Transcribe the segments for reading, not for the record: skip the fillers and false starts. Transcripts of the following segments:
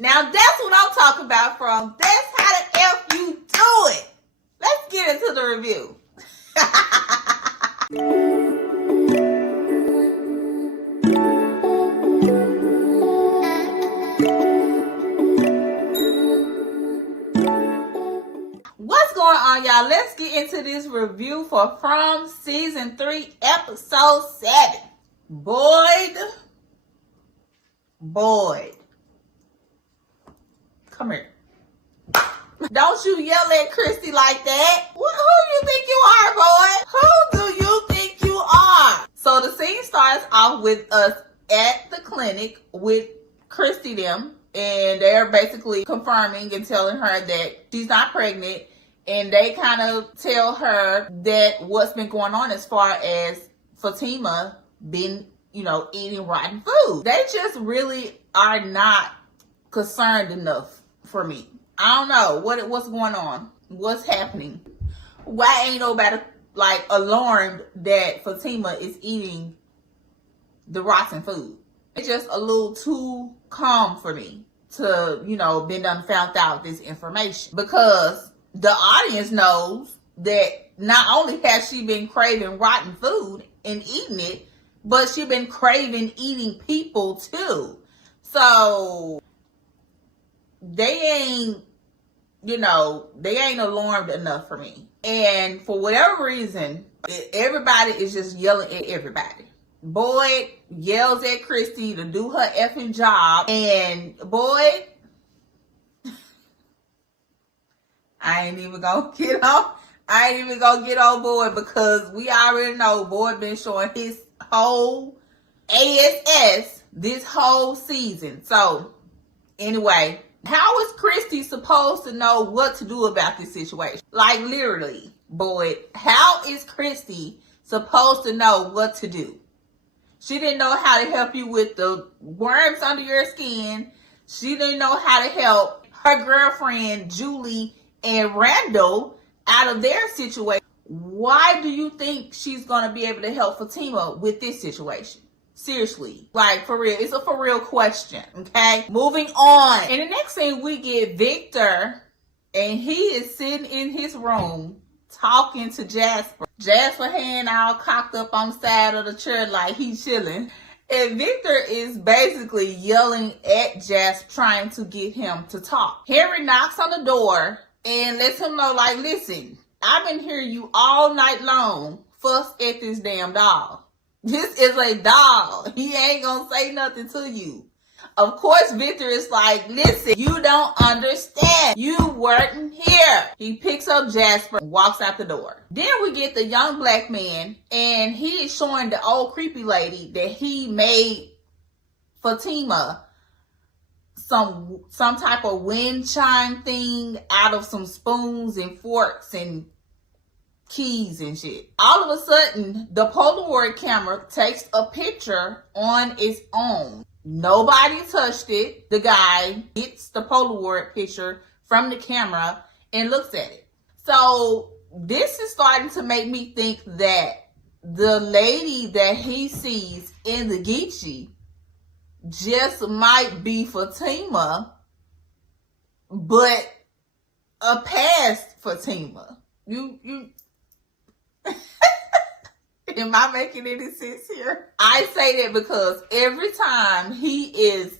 Now that's what I'm talking about from That's How the F You Do It. Let's get into the review. What's going on, y'all? Let's get into this review for From Season 3, Episode 7. Boyd. Come here. Don't you yell at Kristie like that. Who you think you are, boy? Who do you think you are? So the scene starts off with us at the clinic with Kristie them. And they're basically confirming and telling her that she's not pregnant. And they kind of tell her that what's been going on as far as Fatima been, eating rotten food. They just really are not concerned enough for me. I don't know what's going on. What's happening? Why ain't nobody alarmed that Fatima is eating the rotten food? It's just a little too calm for me to, been done found out this information, because the audience knows that not only has she been craving rotten food and eating it, but she been craving eating people too. So they ain't alarmed enough for me. And for whatever reason, everybody is just yelling at everybody. Boyd yells at Kristie to do her effing job. And Boyd, I ain't even gonna get on Boyd, because we already know Boyd been showing his whole ass this whole season. So anyway, how is Kristie supposed to know what to do about this situation? Like, literally, Boyd, how is Kristie supposed to know what to do? She didn't know how to help you with the worms under your skin. She didn't know how to help her girlfriend, Julie, and Randall out of their situation. Why do you think she's going to be able to help Fatima with this situation? Seriously, for real. It's a for real question, okay? Moving on. In the next scene, we get Victor, and he is sitting in his room talking to Jasper. Jasper hand all cocked up on the side of the chair like he's chilling. And Victor is basically yelling at Jasper, trying to get him to talk. Henry knocks on the door and lets him know, listen, I've been hearing you all night long fuss at this damn doll. This is a doll. He ain't gonna say nothing to you. Of course, Victor is like, listen, you don't understand. You weren't here. He picks up Jasper and walks out the door. Then we get the young black man, and he is showing the old creepy lady that he made Fatima some type of wind chime thing out of some spoons and forks and keys and shit. All of a sudden, the Polaroid camera takes a picture on its own. Nobody touched it. The guy gets the Polaroid picture from the camera and looks at it. So this is starting to make me think that the lady that he sees in the Geechee just might be Fatima, but a past Fatima. You Am I making any sense here? I say that because every time he is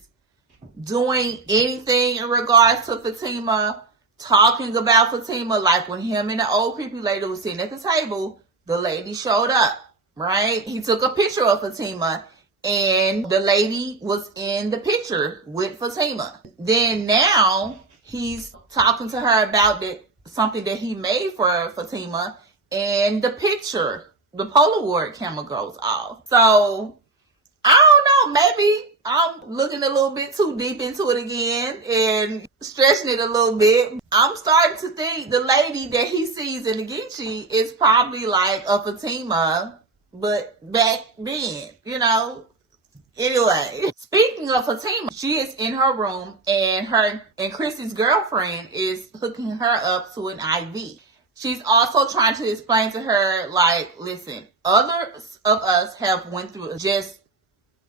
doing anything in regards to Fatima, talking about Fatima, like when him and the old creepy lady was sitting at the table, the lady showed up, right? He took a picture of Fatima, and the lady was in the picture with Fatima. Then now he's talking to her about something that he made for Fatima, and the picture, the Polaroid camera goes off. So I don't know, maybe I'm looking a little bit too deep into it again and stretching it a little bit. I'm starting to think the lady that he sees in the Geechee is probably like a Fatima, but back then, Anyway, speaking of Fatima, she is in her room, and Kristie's girlfriend is hooking her up to an IV. She's also trying to explain to her, listen, others of us have went through just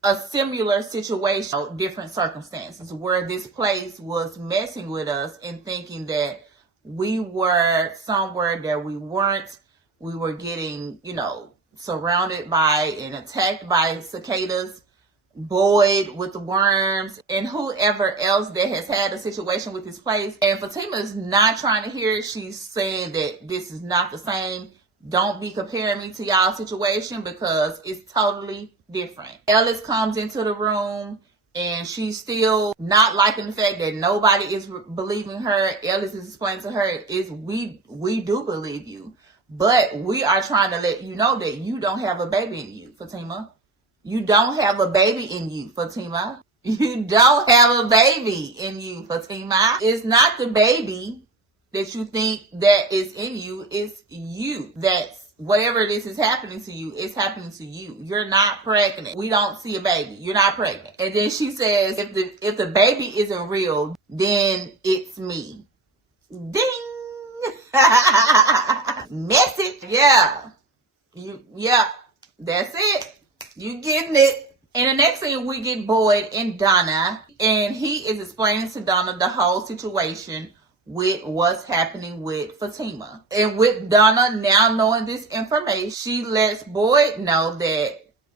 a similar situation, different circumstances, where this place was messing with us and thinking that we were somewhere that we weren't. We were getting, surrounded by and attacked by cicadas, Boyd with the worms, and whoever else that has had a situation with this place. And Fatima is not trying to hear it. She's saying that this is not the same. Don't be comparing me to y'all's situation because it's totally different. Ellis comes into the room and she's still not liking the fact that nobody is believing her. Ellis is explaining to her, we do believe you, but we are trying to let you know that you don't have a baby in you, Fatima. You don't have a baby in you, Fatima. You don't have a baby in you, Fatima. It's not the baby that you think that is in you. It's you. That's whatever this is happening to you, it's happening to you. You're not pregnant. We don't see a baby. You're not pregnant. And then she says, if the baby isn't real, then it's me. Ding. Message. Yeah. That's it. You getting it. And the next thing, we get Boyd and Donna, and he is explaining to Donna the whole situation with what's happening with Fatima. And with Donna now knowing this information, she lets Boyd know that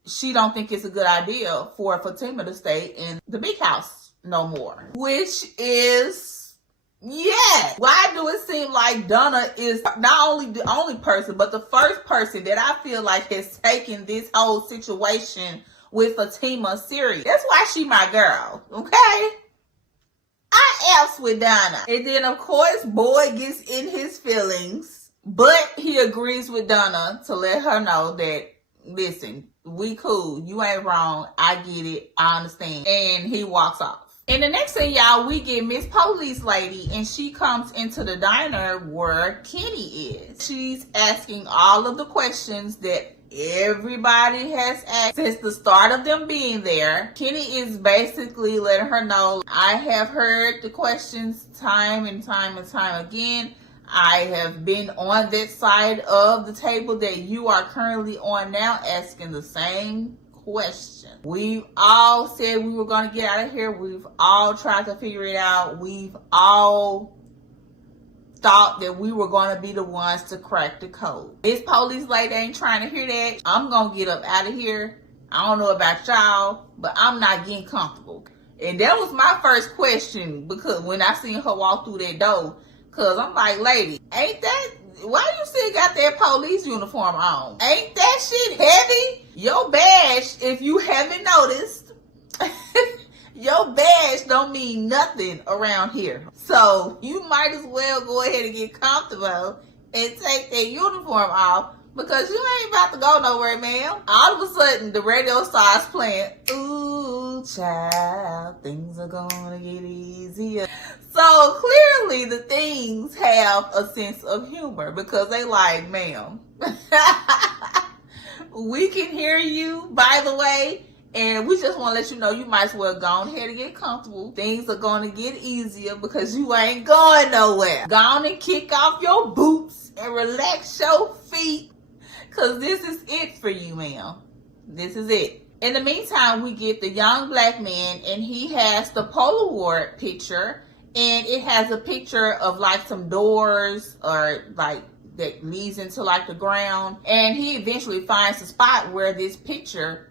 she don't think it's a good idea for Fatima to stay in the big house no more. Which is, yeah. Why do it seem like Donna is not only the only person, but the first person that I feel like has taken this whole situation with Fatima serious? That's why she my girl, okay? I F's with Donna. And then, of course, Boyd gets in his feelings, but he agrees with Donna to let her know that, listen, we cool. You ain't wrong. I get it. I understand. And he walks off. And the next thing, y'all, we get Miss Police Lady, and she comes into the diner where Kenny is. She's asking all of the questions that everybody has asked since the start of them being there. Kenny is basically letting her know, I have heard the questions time and time and time again. I have been on that side of the table that you are currently on now, asking the same question. We've all said we were going to get out of here. We've all tried to figure it out. We've all thought that we were going to be the ones to crack the code. This police lady ain't trying to hear that. I'm going to get up out of here. I don't know about y'all, but I'm not getting comfortable. And that was my first question, because when I seen her walk through that door, because I'm like, lady, ain't that, why you still got that police uniform on? Ain't that shit heavy? Your badge, if you haven't noticed, your badge don't mean nothing around here. So you might as well go ahead and get comfortable and take that uniform off, because you ain't about to go nowhere, ma'am. All of a sudden, the radio starts playing, ooh, child, things are gonna get easier. So clearly the things have a sense of humor, because they like, ma'am, we can hear you, by the way, and we just want to let you know you might as well go on ahead and get comfortable. Things are going to get easier because you ain't going nowhere. Go on and kick off your boots and relax your feet, because this is it for you, ma'am. This is it. In the meantime, we get the young black man, and he has the Polaroid picture, and it has a picture of like some doors or like that leads into like the ground. And he eventually finds the spot where this picture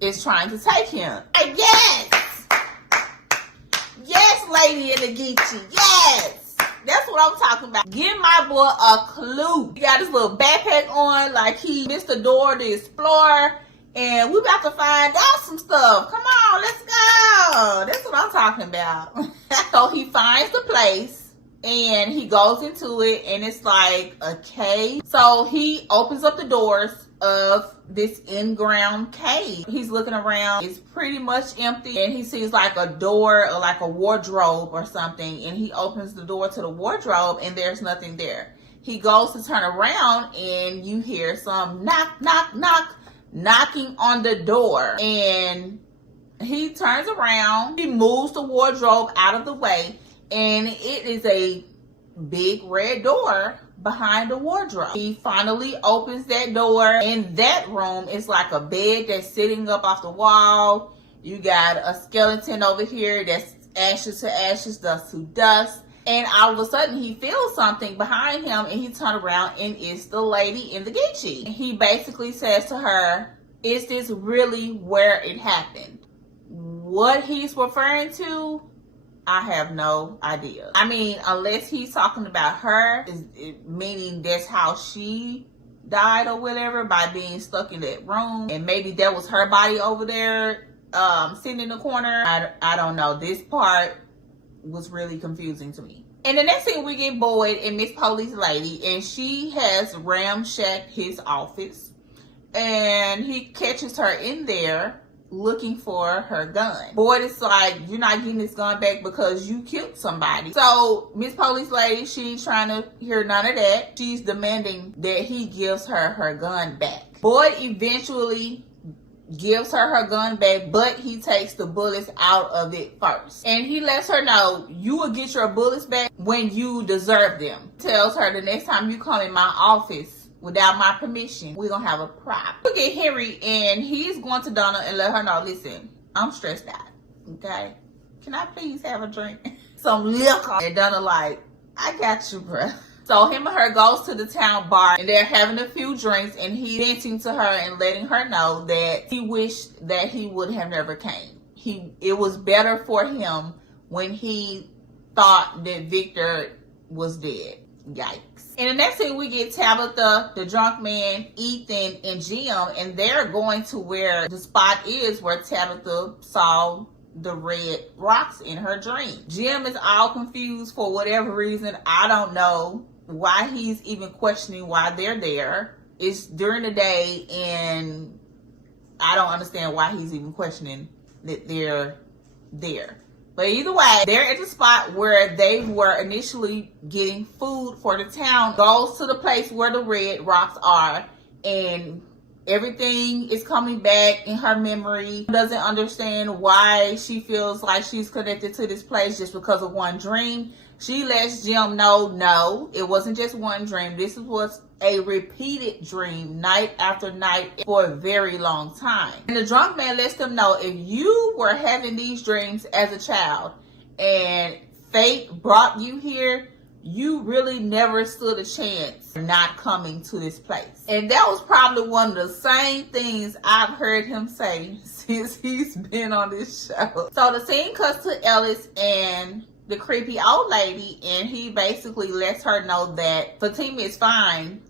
is trying to take him. Yes! Yes, lady in the Geechee. Yes! That's what I'm talking about. Give my boy a clue. He got his little backpack on like he Mr. Dora the Explorer. And we about to find out some stuff. Come on, let's go. That's what I'm talking about. So he finds the place and he goes into it, and it's like a cave. So he opens up the doors of this in-ground cave. He's looking around. It's pretty much empty, and he sees like a door or like a wardrobe or something, and he opens the door to the wardrobe, and there's nothing there. He goes to turn around, and you hear some knock, knock, knock, knocking on the door. And he turns around, he moves the wardrobe out of the way, and it is a big red door, behind the wardrobe. He finally opens that door. In that room, it's like a bed that's sitting up off the wall. You got a skeleton over here that's ashes to ashes, dust to dust. And all of a sudden, he feels something behind him, and he turns around, and it's the lady in the Geechee. He basically says to her, is this really where it happened? What he's referring to, I have no idea. I mean, unless he's talking about her, meaning that's how she died or whatever, by being stuck in that room. And maybe that was her body over there sitting in the corner. I don't know. This part was really confusing to me. And the next thing, we get Boyd and Miss Police Lady, and she has ramshacked his office, and he catches her in there looking for her gun. Boyd is like, you're not getting this gun back because you killed somebody. So Miss Police Lady, she's trying to hear none of that. She's demanding that he gives her her gun back. Boyd eventually gives her gun back, but he takes the bullets out of it first. And he lets her know, you will get your bullets back when you deserve them. Tells her, the next time you come in my office without my permission, we're gonna have a problem. We get Henry, and he's going to Donna and let her know, listen, I'm stressed out, okay? Can I please have a drink? Some liquor. And Donna like, I got you, bruh. So him and her goes to the town bar, and they're having a few drinks, and he's venting to her and letting her know that he wished that he would have never came. It was better for him when he thought that Victor was dead. Yikes. And the next thing, we get Tabitha, the drunk man, Ethan, and Jim, and they're going to where the spot is where Tabitha saw the red rocks in her dream. Jim is all confused for whatever reason. I don't know why he's even questioning why they're there. It's during the day, and I don't understand why he's even questioning that they're there. But either way, they're at the spot where they were initially getting food for the town. Goes to the place where the red rocks are, and everything is coming back in her memory. Doesn't understand why she feels like she's connected to this place just because of one dream. She lets Jim know, no, it wasn't just one dream. This was a repeated dream night after night for a very long time. And the drunk man lets them know, if you were having these dreams as a child and fate brought you here, you really never stood a chance not coming to this place. And that was probably one of the same things I've heard him say since he's been on this show. So the scene cuts to Ellis and the creepy old lady, and he basically lets her know that Fatima is fine.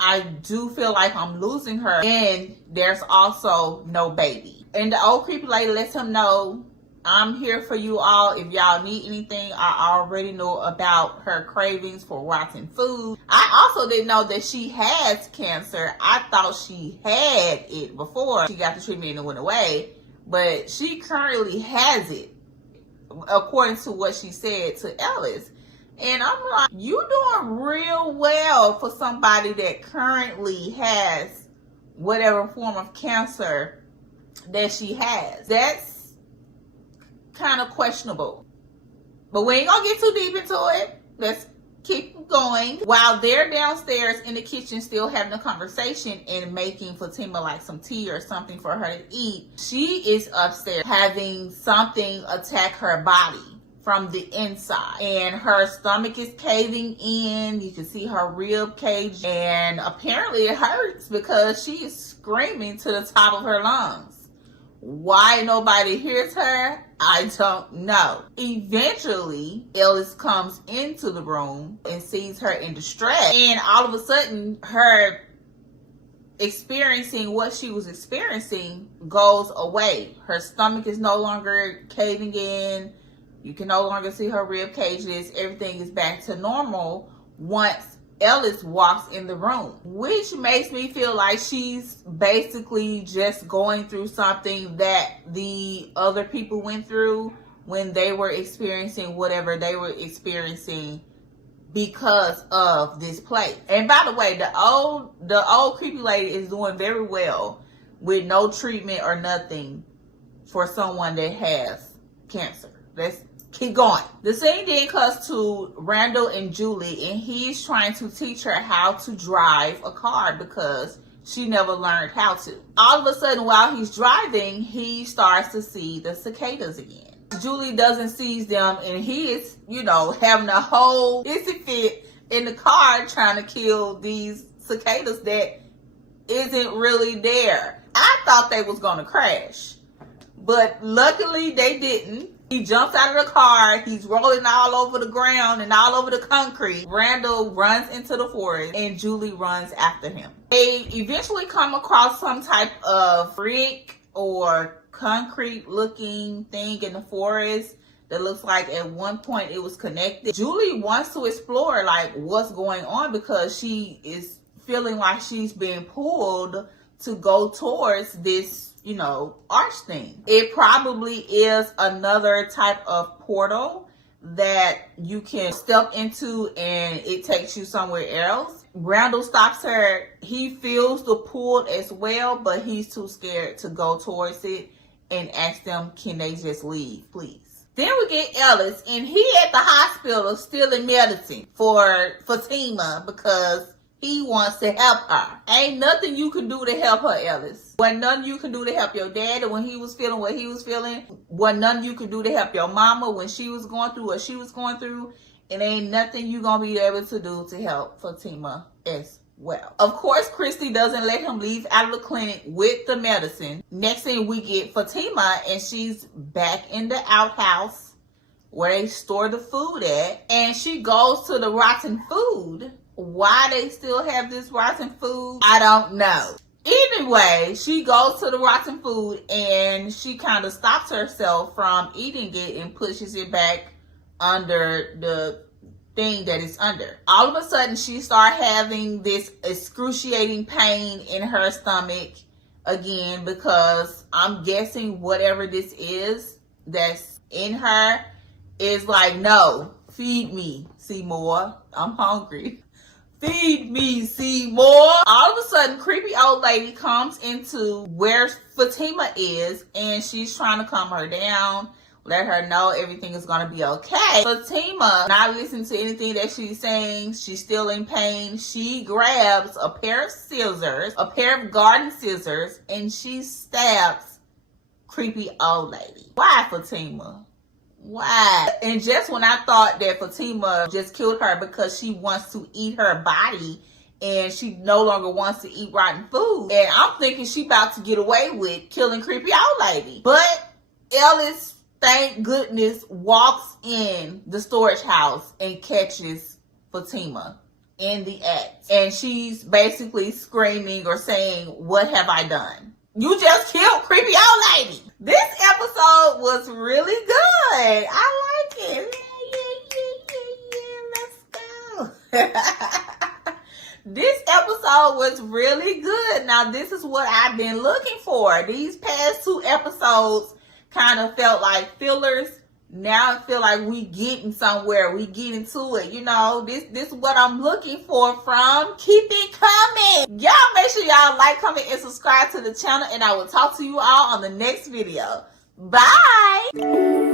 I do feel like I'm losing her, and there's also no baby. And the old creepy lady lets him know, I'm here for you all. If y'all need anything, I already know about her cravings for rotten food. I also didn't know that she has cancer. I thought she had it before she got the treatment and it went away, but she currently has it, according to what she said to Ellis. And I'm like, you doing real well for somebody that currently has whatever form of cancer that she has. That's kind of questionable. But we ain't gonna get too deep into it. Let's keep going. While they're downstairs in the kitchen still having a conversation and making Fatima like some tea or something for her to eat, she is upstairs having something attack her body from the inside, and her stomach is caving in. You can see her rib cage, and apparently it hurts because she is screaming to the top of her lungs. Why nobody hears her, I don't know. Eventually, Ellis comes into the room and sees her in distress, and all of a sudden, her experiencing what she was experiencing goes away. Her stomach is no longer caving in. You can no longer see her rib cages. Everything is back to normal once Ellis walks in the room, which makes me feel like she's basically just going through something that the other people went through when they were experiencing whatever they were experiencing because of this place. And by the way, the old creepy lady is doing very well with no treatment or nothing for someone that has cancer. keep going. The scene then cuts to Randall and Julie, and he's trying to teach her how to drive a car because she never learned how to. All of a sudden, while he's driving, he starts to see the cicadas again. Julie doesn't see them, and he is, having a whole hissy fit in the car trying to kill these cicadas that isn't really there. I thought they was gonna crash, but luckily they didn't. He jumps out of the car. He's rolling all over the ground and all over the concrete. Randall runs into the forest and Julie runs after him. They eventually come across some type of brick or concrete looking thing in the forest that looks like at one point it was connected. Julie wants to explore like what's going on because she is feeling like she's being pulled to go towards this arch thing. It probably is another type of portal that you can step into and it takes you somewhere else. Randall stops her. He feels the pull as well, but he's too scared to go towards it and asks them, can they just leave, please? Then we get Ellis, and he at the hospital stealing medicine for Fatima because he wants to help her. Ain't nothing you can do to help her, Ellis. Wasn't nothing you can do to help your daddy when he was feeling what he was feeling. Wasn't nothing you could do to help your mama when she was going through what she was going through. And ain't nothing you gonna be able to do to help Fatima as well. Of course, Kristie doesn't let him leave out of the clinic with the medicine. Next thing we get Fatima, and she's back in the outhouse where they store the food at. And she goes to the rotten food. Why they still have this rotten food, I don't know. Anyway, she goes to the rotten food and she kind of stops herself from eating it and pushes it back under the thing that it's under. All of a sudden, she starts having this excruciating pain in her stomach again because I'm guessing whatever this is that's in her is like, no, feed me, Seymour. I'm hungry. Feed me, Seymour. All of a sudden, creepy old lady comes into where Fatima is, and she's trying to calm her down, let her know everything is going to be okay. Fatima, not listening to anything that she's saying, she's still in pain. She grabs a pair of scissors, a pair of garden scissors, and she stabs creepy old lady. Why, Fatima? Why? And just when I thought that Fatima just killed her because she wants to eat her body and she no longer wants to eat rotten food, and I'm thinking she about to get away with killing creepy old lady. But Ellis, thank goodness, walks in the storage house and catches Fatima in the act. And she's basically screaming or saying, what have I done? You just killed creepy old lady. This episode was really good. I like it. Yeah. Let's go. This episode was really good. Now, this is what I've been looking for. These past 2 episodes kind of felt like fillers. Now I feel like we getting somewhere. We getting to it. This is what I'm looking for from Keep It Coming. Y'all make sure y'all like, comment, and subscribe to the channel. And I will talk to you all on the next video. Bye.